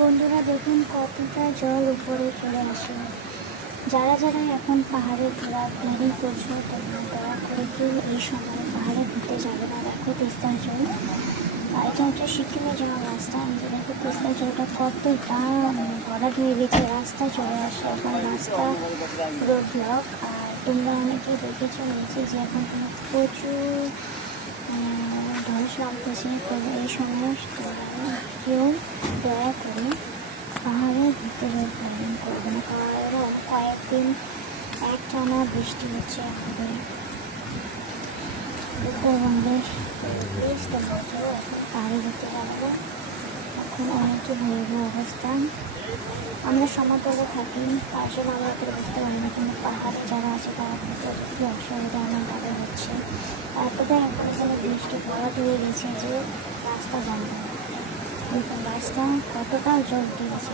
বন্ধুরা দেখুন কতটা জল উপরে চলে আসে। যারা যারা এখন পাহাড়ে ঘোরা প্ল্যানিং করছো তোমরা দয়া করে কেউ এই সময় পাহাড়ে ঘুরতে যাবে না। দেখো তিস্তার জল, এটা হচ্ছে সিকিমে যাওয়ার রাস্তা। দেখো তিস্তার জলটা কতটা ভরাট হয়ে গেছে, রাস্তা চলে আসে, এখন রাস্তা পুরো ব্লক। আর তোমরা অনেকেই দেখেছো নিচে যে এখন প্রচুর ধস নামতেছে। তো এই সময় কেউ দয়া করে পাহাড়ের ভিতরে প্ল্যানিং করবে না, কারণ কয়েকদিন একটানা বৃষ্টি হচ্ছে আমাদের উত্তরবঙ্গের বেশ। তো মধ্যেও এখন পাহাড়ে ঘুরতে যাবে না, এখন অনেকই ভয়াবহ অবস্থা। আমরা সমতলে থাকি, তার জন্য আমরা করে বুঝতে পারি না, কিন্তু পাহাড়ে যারা আছে তারা কিন্তু খুবই অসুবিধা আমার তাদের হচ্ছে। এতটাই এখন এখানে বৃষ্টি ভরাট হয়ে গেছে যে রাস্তা বন্ধ। দেখুন রাস্তা কতটা জল দিয়েছে।